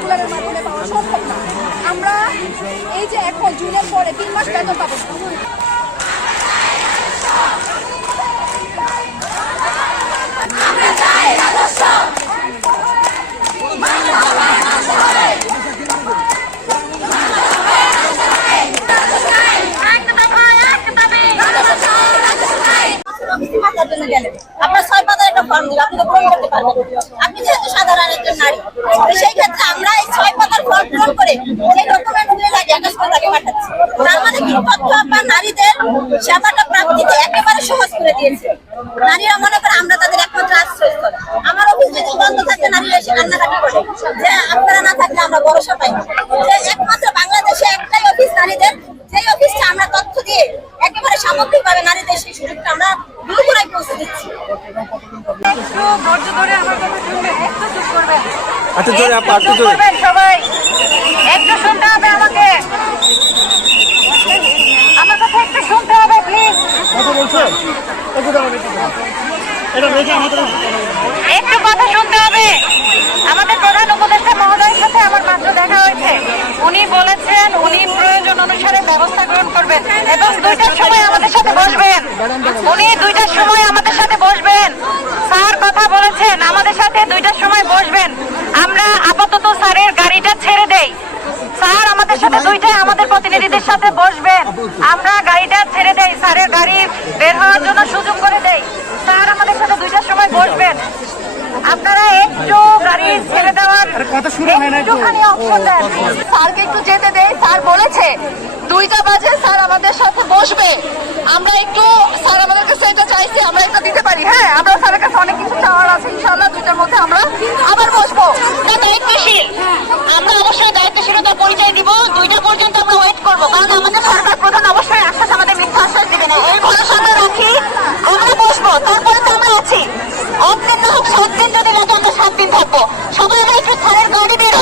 সার্কুলারের মাধ্যমে পাওয়া সম্ভব না। আমরা এই যে এখন জুনের পরে 3 মাস বেতন পাবো। আপনার 6 পাতার একটা ফর্ম দিল, আপনি তো পূরণ করতে পারবেন। আপনি যেহেতু সাধারণ একজন নারী, সেই ক্ষেত্রে আমরা এই 6 পাতার ফর্ম পূরণ করে সেই ডকুমেন্টগুলো লাগে আকাশপথে পাঠাচ্ছি। তার মানে কি তথ্য বা নারীদের সেবাটা প্রাপ্তিতে একেবারে সহজ করে দিয়েছে। নারীরা মনে করে আমরা তাদের একমাত্র আশ্রয়স্থল। আমার অফিস যদি বন্ধ থাকলে নারীরা এসে কান্নাকাটি করে যে আপনারা না থাকলে আমরা ভরসা পাই না। যে একমাত্র বাংলাদেশে একটাই অফিস নারীদের, সেই অফিসটা আমরা তথ্য দিয়ে একেবারে সামগ্রিকভাবে নারীদের সেই সুযোগটা আমরা দূরে পৌঁছে দিচ্ছি। একটু ধৈর্য ধরে আমার কথা শুনবেন, একটু চুপ করবেন। আচ্ছা জোরে আপা, একটু জোরে করবেন সবাই, একটু শুনতে হবে আমাকে, আমার কথা একটু শুনতে হবে প্লিজ। কথা বলছেন একটু কথা শুনতে হবে। আমাদের প্রধান উপদেষ্টা মহোদয়ের সাথে আমার মাত্র দেখা হয়েছে। উনি বলেছেন উনি প্রয়োজন অনুসারে ব্যবস্থা গ্রহণ করবেন এবং 2টার সময় আমাদের সাথে বসবেন। উনি 2টার সময় আমাদের সাথে বসবেন। স্যার কথা বলেছেন আমাদের সাথে 2টার সময় বসবেন। আমরা আপাতত স্যারের গাড়িটা ছেড়ে দেই। স্যার আমাদের সাথে 2টায় আমাদের প্রতিনিধিদের সাথে বসবেন। আমরা গাড়িটা ছেড়ে দেই, স্যারের গাড়ি বের হওয়ার জন্য সুযোগ করে দেই। স্যার আমাদের সাথে 2টার সময় বসবেন। আপনারা একটু গাড়ি ছেড়ে দেওয়ার একটুখানি অপশন দেন। স্যারকে একটু যেতে দেই। স্যার বলেছে 2টা বাজে স্যার আমাদের সাথে বসবে। আমরা একটু স্যার আমাদের কাছে এটা চাইছি, আমরা এটা দিতে পারি। হ্যাঁ, আমরা স্যারের কাছে অনেক কিছু চাওয়ার আছে। ইনশাআল্লাহ 2টার মধ্যে আমরা আবার বসবো। দায়িত্বশীল, আমরা অবশ্যই দায়িত্বশীলতার পরিচয় দিব। 2টা পর্যন্ত আমরা ওয়েট করবো, কারণ আমাদের সরকার প্রধান অবশ্যই আশ্বাস, আমাদের মিথ্যা আশ্বাস দিবে না। এই ভরসা আমরা রাখি, আমরা বসবো। তারপরে তো আমরা আছি, 8 দিন না হোক 7 দিন যদি লাগে আমরা 7 দিন থাকবো। সবাই আমরা একটু স্যারের গাড়ি বের